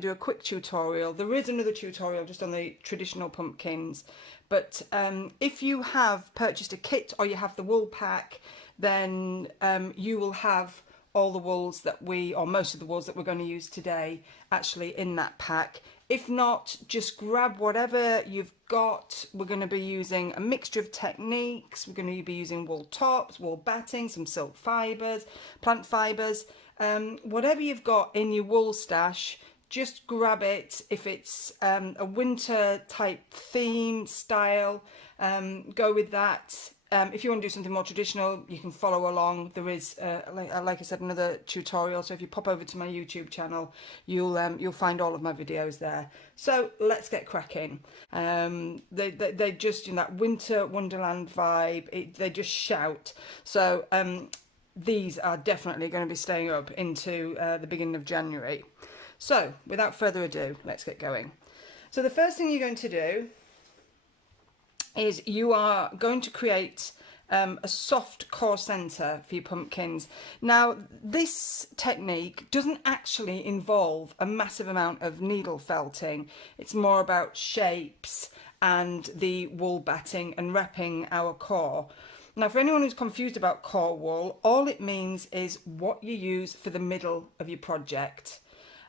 do a quick tutorial. There is another tutorial just on the traditional pumpkins, but if you have purchased a kit or you have the wool pack, then you will have all the wools that or most of the wools that we're going to use today actually in that pack. If not, just grab whatever you've got. We're going to be using a mixture of techniques. We're going to be using wool tops, wool batting, some silk fibres, plant fibres, whatever you've got in your wool stash. Just grab it. If it's a winter type theme style, go with that. If you want to do something more traditional, you can follow along. There is, like I said, another tutorial. So if you pop over to my YouTube channel, you'll find all of my videos there. So let's get cracking. They just in that winter wonderland vibe. They just shout. So these are definitely going to be staying up into the beginning of January. So without further ado, let's get going. So the first thing you're going to do is you are going to create a soft core centre for your pumpkins. Now, this technique doesn't actually involve a massive amount of needle felting. It's more about shapes and the wool batting and wrapping our core. Now, for anyone who's confused about core wool, all it means is what you use for the middle of your project.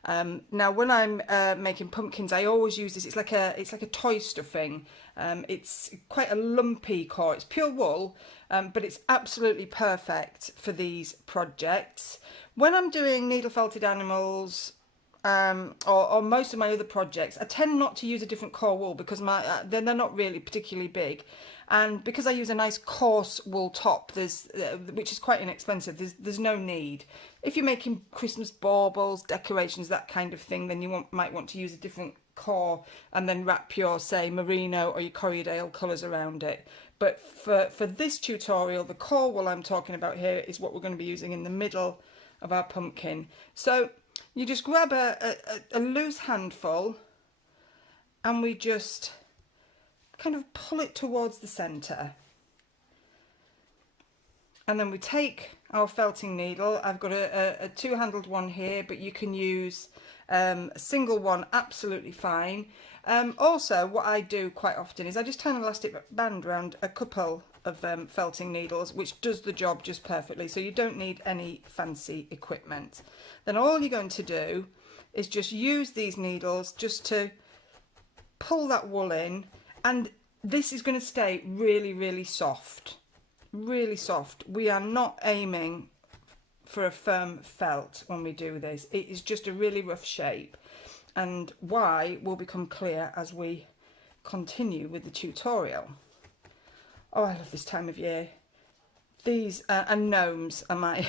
Now, when I'm making pumpkins, I always use this. It's like a toy stuffing. It's quite a lumpy core. It's pure wool, but it's absolutely perfect for these projects. When I'm doing needle felted animals, or most of my other projects, I tend not to use a different core wool because they're not really particularly big. And because I use a nice coarse wool top, which is quite inexpensive, there's no need. If you're making Christmas baubles, decorations, that kind of thing, then you might want to use a different core and then wrap your, say, merino or your Corriedale colours around it. But for this tutorial, the core wool I'm talking about here is what we're going to be using in the middle of our pumpkin. So you just grab a loose handful and we just kind of pull it towards the centre. And then we take our felting needle. I've got a two-handled one here, but you can use a single one, absolutely fine. Also, what I do quite often is I just tie an elastic band around a couple of felting needles, which does the job just perfectly. So you don't need any fancy equipment. Then all you're going to do is just use these needles just to pull that wool in, and this is going to stay really, really soft. Really soft. We are not aiming for a firm felt when we do this. It is just a really rough shape, and why will become clear as we continue with the tutorial. Oh, I love this time of year. These and gnomes are my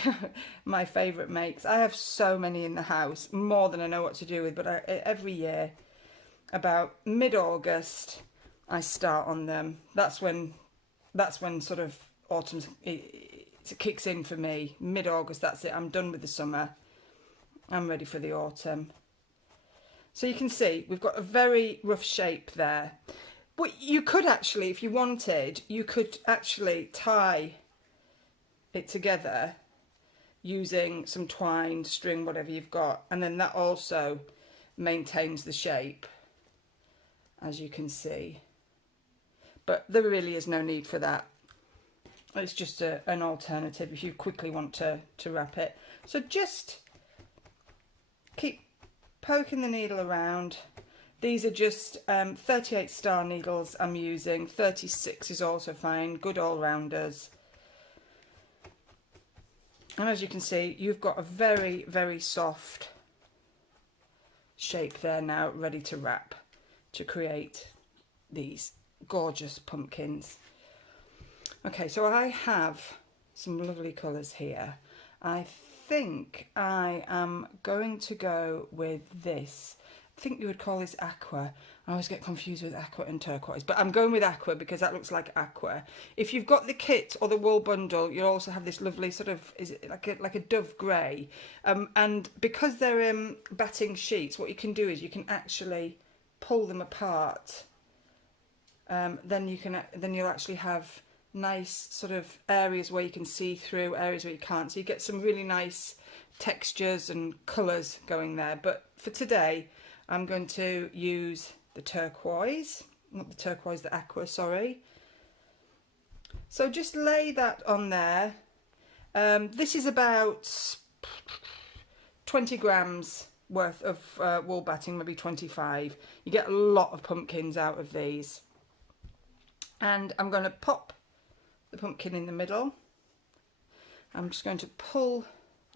my favourite makes. I have so many in the house, more than I know what to do with, but every year about mid-August I start on them. That's when sort of autumn it kicks in for me. Mid-August, that's it. I'm done with the summer. I'm ready for the autumn. So you can see we've got a very rough shape there. But you could actually, if you wanted, you could actually tie it together using some twine, string, whatever you've got, and then that also maintains the shape, as you can see. But there really is no need for that. It's just an alternative if you quickly want to wrap it. So just keep poking the needle around. These are just 38 star needles I'm using. 36 is also fine, good all-rounders. And as you can see, you've got a very, very soft shape there now, ready to wrap, to create these gorgeous pumpkins. Okay, so I have some lovely colours here. I think I am going to go with this. I think you would call this aqua. I always get confused with aqua and turquoise, but I'm going with aqua because that looks like aqua. If you've got the kit or the wool bundle, you'll also have this lovely sort of, is it like a dove grey? And because they're batting sheets, what you can do is you can actually pull them apart. Then you'll actually have nice sort of areas where you can see through, areas where you can't. So you get some really nice textures and colours going there. But for today, I'm going to use the turquoise, not the turquoise, the aqua, sorry. So just lay that on there. This is about 20 grams worth of wool batting, maybe 25. You get a lot of pumpkins out of these. And I'm going to pop the pumpkin in the middle. I'm just going to pull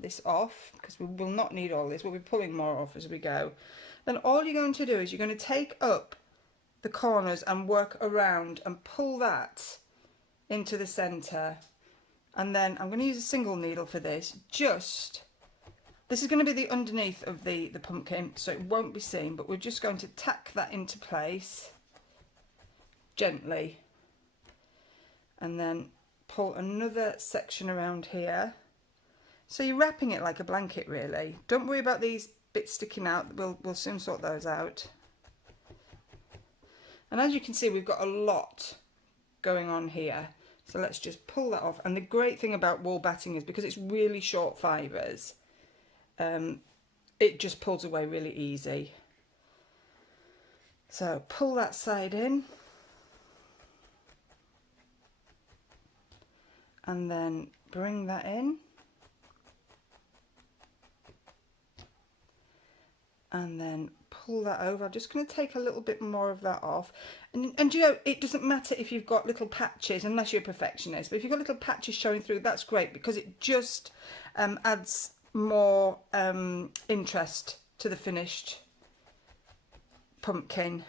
this off because we will not need all this. We'll be pulling more off as we go. Then all you're going to do is you're going to take up the corners and work around and pull that into the centre. And then I'm going to use a single needle for this. This is going to be the underneath of the pumpkin, so it won't be seen, but we're just going to tack that into place gently. And then pull another section around here. So you're wrapping it like a blanket, really. Don't worry about these bits sticking out. We'll soon sort those out. And as you can see, we've got a lot going on here. So let's just pull that off. And the great thing about wool batting is because it's really short fibres, it just pulls away really easy. So pull that side in. And then bring that in. And then pull that over. I'm just going to take a little bit more of that off. And you know, it doesn't matter if you've got little patches, unless you're a perfectionist, but if you've got little patches showing through, that's great, because it just adds more interest to the finished pumpkin.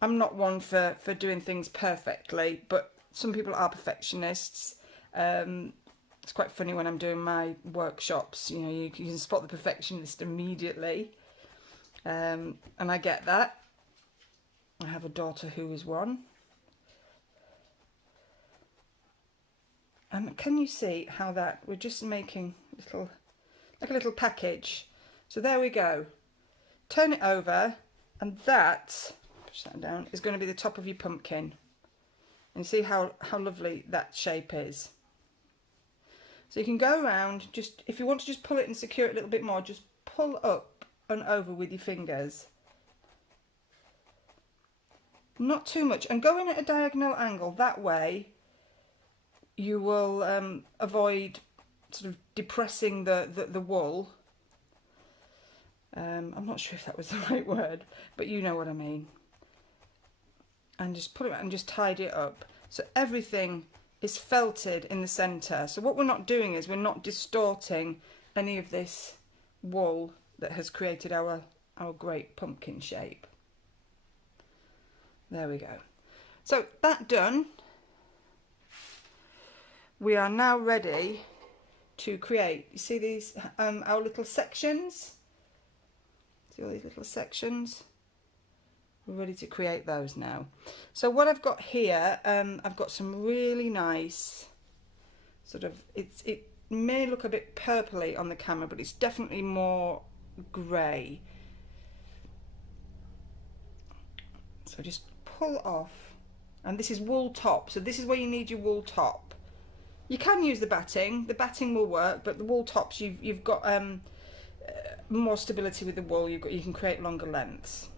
I'm not one for doing things perfectly, but some people are perfectionists. It's quite funny when I'm doing my workshops, you know, you can spot the perfectionist immediately. And I get that. I have a daughter who is one. And can you see how that, we're just making like a little package. So there we go. Turn it over, and that, push that down, is going to be the top of your pumpkin. And see how lovely that shape is. So you can go around, just if you want to just pull it and secure it a little bit more, just pull up and over with your fingers. Not too much, and go in at a diagonal angle. That way you will avoid sort of depressing the wool. I'm not sure if that was the right word, but you know what I mean. And just put it and just tidy it up. So everything is felted in the centre. So what we're not doing is we're not distorting any of this wool that has created our great pumpkin shape. There we go. So that done, we are now ready to create, you see these, our little sections? See all these little sections? We're ready to create those now. So what I've got here, I've got some really nice sort of, it may look a bit purpley on the camera, but it's definitely more grey. So just pull off, and this is wool top, so this is where you need your wool top. You can use the batting will work, but the wool tops, you've got more stability with the wool, you can create longer lengths.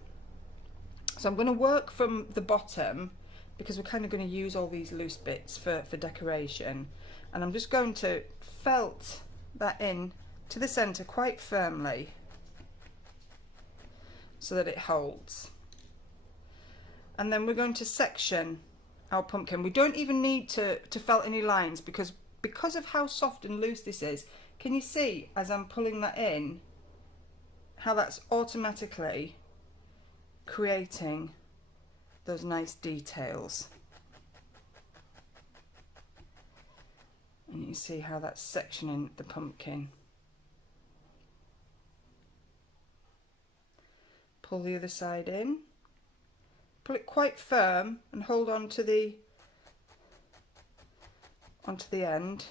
So I'm going to work from the bottom because we're kind of going to use all these loose bits for decoration, and I'm just going to felt that in to the centre quite firmly so that it holds. And then we're going to section our pumpkin. We don't even need to felt any lines because of how soft and loose this is. Can you see as I'm pulling that in how that's automatically creating those nice details? And you can see how that's sectioning the pumpkin. Pull the other side in, pull it quite firm and hold on to the end.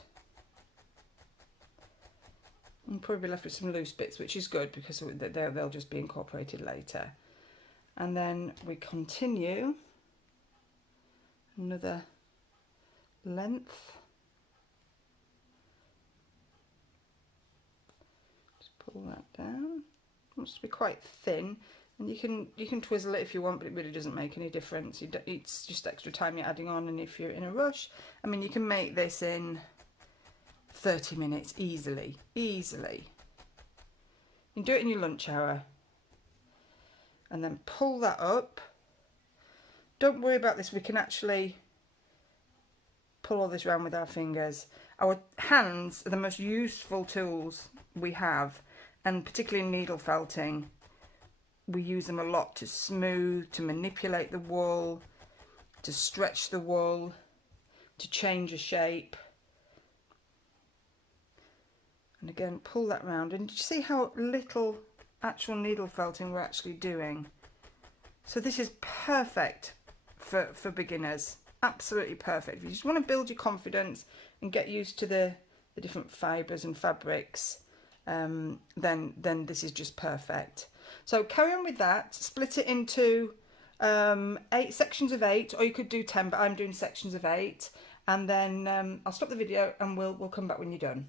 And probably left with some loose bits, which is good because they'll just be incorporated later. And then we continue another length. Just pull that down. It wants to be quite thin, and you can twizzle it if you want, but it really doesn't make any difference. It's just extra time you're adding on, and if you're in a rush, I mean, you can make this in 30 minutes easily. You can do it in your lunch hour, and then pull that up. Don't worry about this, we can actually pull all this around with our fingers. Our hands are the most useful tools we have, and particularly in needle felting, we use them a lot to smooth, to manipulate the wool, to stretch the wool, to change a shape. And again, pull that round, and did you see how little actual needle felting we're actually doing? So this is perfect for beginners, absolutely perfect. If you just want to build your confidence and get used to the different fibres and fabrics, then this is just perfect. So carry on with that, split it into 8 sections of 8, or you could do 10, but I'm doing sections of 8, and then I'll stop the video and we'll come back when you're done.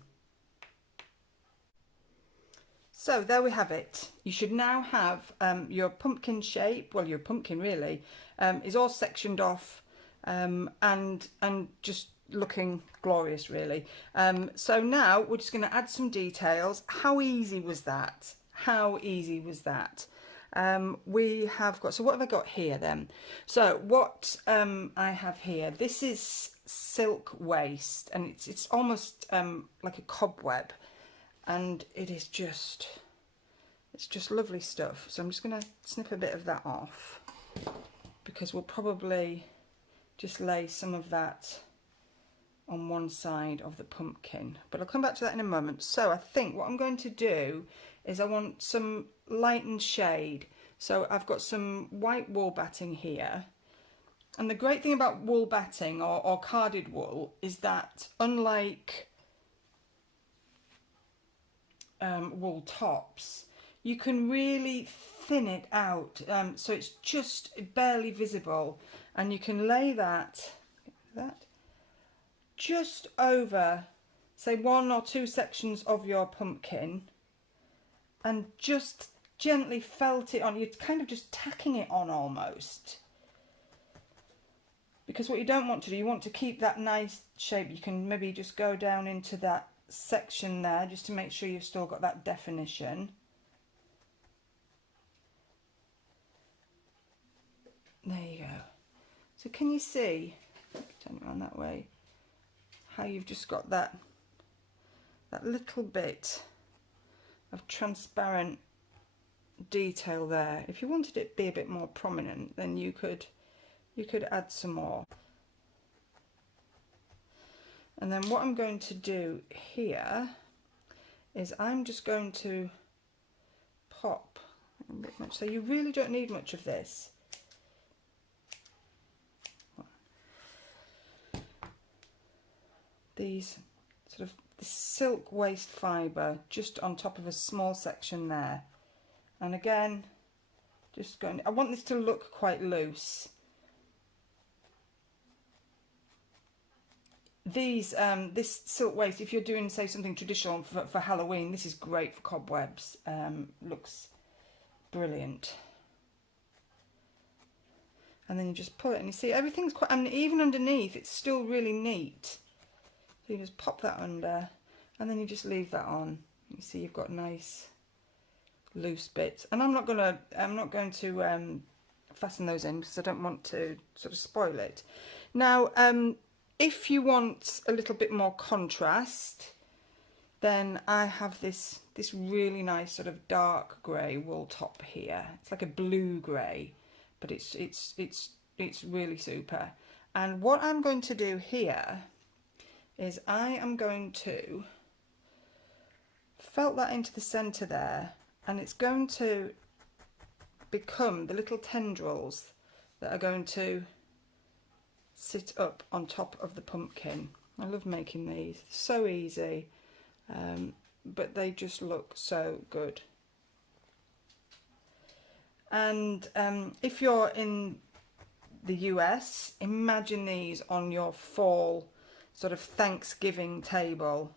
So there we have it. You should now have your pumpkin shape, well, your pumpkin really, is all sectioned off and just looking glorious really. So now we're just going to add some details. How easy was that? How easy was that? We have got, so what have I got here then? So what I have here, this is silk waste, and it's almost like a cobweb. And it is just, it's just lovely stuff. So I'm just going to snip a bit of that off, because we'll probably just lay some of that on one side of the pumpkin, but I'll come back to that in a moment. So I think what I'm going to do is I want some lightened shade. So I've got some white wool batting here. And the great thing about wool batting or carded wool is that unlike wool tops, you can really thin it out, so it's just barely visible, and you can lay that just over, say, 1 or 2 sections of your pumpkin, and just gently felt it on. You're kind of just tacking it on almost, because what you don't want to do, you want to keep that nice shape. You can maybe just go down into that section there just to make sure you've still got that definition. There you go. So can you see, turn it around that way, how you've just got that little bit of transparent detail there? If you wanted it to be a bit more prominent, then you could add some more. And then what I'm going to do here is I'm just going to pop a bit much. So you really don't need much of this. These sort of this silk waste fibre just on top of a small section there. And again, just going, I want this to look quite loose. These this silk waste, if you're doing, say, something traditional for Halloween, this is great for cobwebs. Looks brilliant. And then you just pull it, and you see everything's quite, and even underneath it's still really neat. So you just pop that under, and then you just leave that on. You see you've got nice loose bits, and I'm not going to fasten those in because I don't want to sort of spoil it. Now, if you want a little bit more contrast, then I have this really nice sort of dark grey wool top here. It's like a blue grey, but it's really super. And what I'm going to do here is I am going to felt that into the centre there, and it's going to become the little tendrils that are going to sit up on top of the pumpkin. I love making these, so easy, but they just look so good. And if you're in the US, imagine these on your fall sort of Thanksgiving table.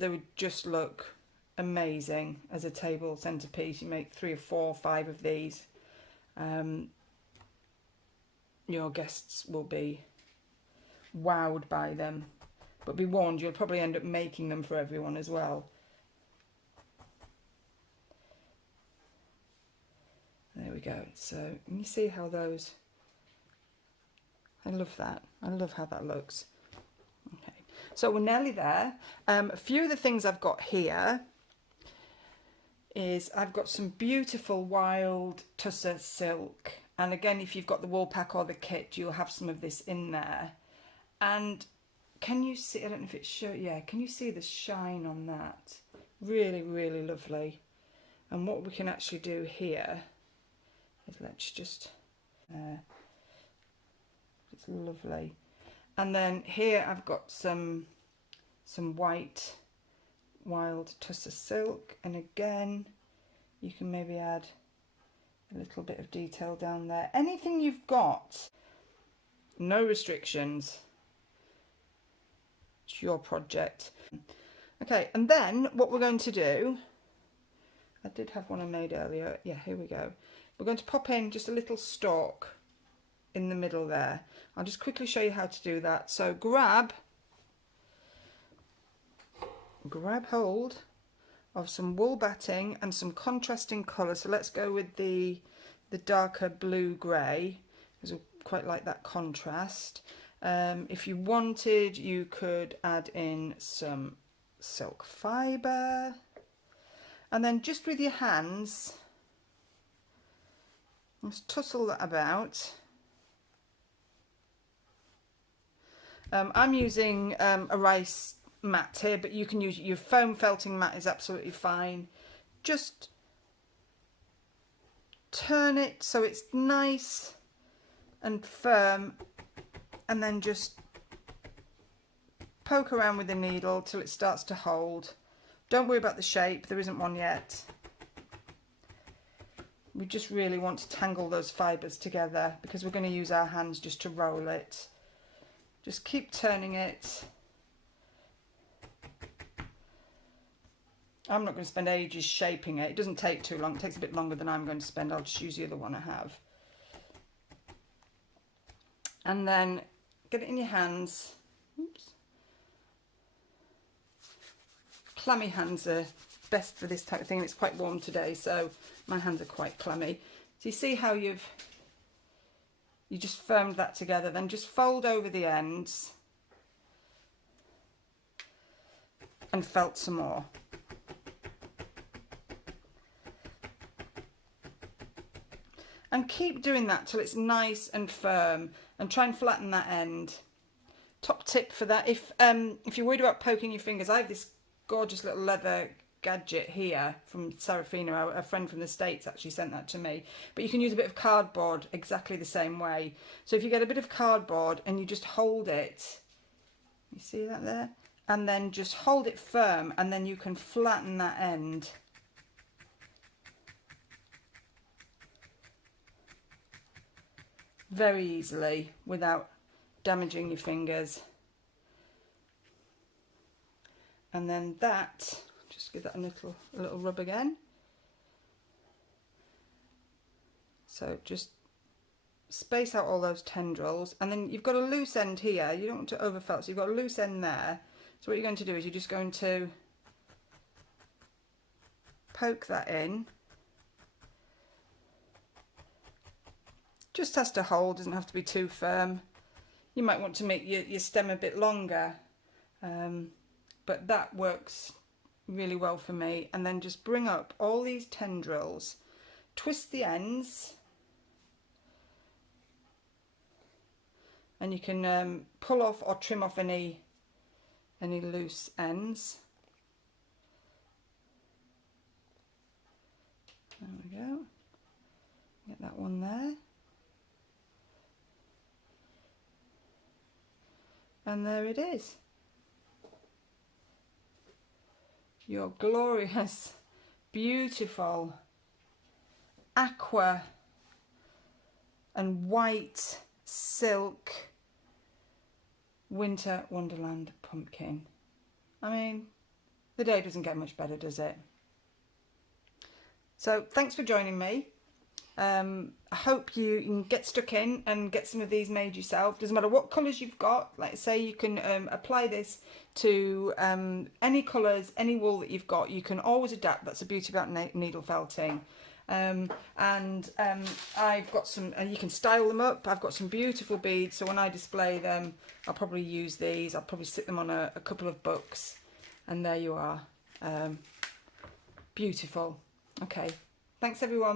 they would just look amazing as a table centerpiece. You make 3 or 4 or 5 of these, your guests will be wowed by them. But be warned, you'll probably end up making them for everyone as well. There we go. So you see how those, I love that. I love how that looks. Okay, so we're nearly there. A few of the things I've got here is I've got some beautiful wild tussar silk. And again, if you've got the wool pack or the kit, you'll have some of this in there. And can you see, I don't know if it's show, yeah, can you see the shine on that? Really, really lovely. And what we can actually do here is let's just, it's lovely. And then here I've got some white wild tussar silk, and again you can maybe add a little bit of detail down there. Anything you've got, no restrictions, it's your project. Okay, and then what we're going to do, I did have one I made earlier, yeah, here we go. We're going to pop in just a little stalk in the middle there. I'll just quickly show you how to do that. So grab hold of some wool batting and some contrasting colour. So let's go with the darker blue grey, because I quite like that contrast. If you wanted, you could add in some silk fibre, and then just with your hands, just tussle that about. I'm using a rice mat here, but you can use your foam felting mat, is absolutely fine. Just turn it so it's nice and firm, and then just poke around with the needle till it starts to hold. Don't worry about the shape, there isn't one yet. We just really want to tangle those fibres together because we're going to use our hands just to roll it. Just keep turning it. I'm not going to spend ages shaping it. It doesn't take too long. It takes a bit longer than I'm going to spend. I'll just use the other one I have. And then get it in your hands. Oops. Clammy hands are best for this type of thing. It's quite warm today, so my hands are quite clammy. So you see how you just firmed that together. Then just fold over the ends and felt some more. And keep doing that till it's nice and firm, and try and flatten that end. Top tip for that, if you're worried about poking your fingers, I have this gorgeous little leather gadget here from Serafina. A friend from the States actually sent that to me. But you can use a bit of cardboard exactly the same way. So if you get a bit of cardboard and you just hold it, you see that there? And then just hold it firm, and then you can flatten that end. Very easily without damaging your fingers. And then that, just give that a little rub again. So just space out all those tendrils, and then you've got a loose end here. You don't want to overfelt, so you've got a loose end there. So what you're going to do is you're just going to poke that in. Just has to hold, doesn't have to be too firm. You might want to make your stem a bit longer, but that works really well for me. And then just bring up all these tendrils, twist the ends, and you can pull off or trim off any loose ends. There we go. Get that one there. And there it is. Your glorious, beautiful aqua and white silk winter wonderland pumpkin. I mean, The day doesn't get much better, does it? So thanks for joining me. I hope you can get stuck in and get some of these made yourself. Doesn't matter what colours you've got. Like I say, you can apply this to any colours, any wool that you've got. You can always adapt. That's the beauty about needle felting. I've got some, you can style them up. I've got some beautiful beads, so when I display them, I'll probably use these. I'll probably stick them on a couple of books, and there you are. Beautiful. Okay, thanks everyone.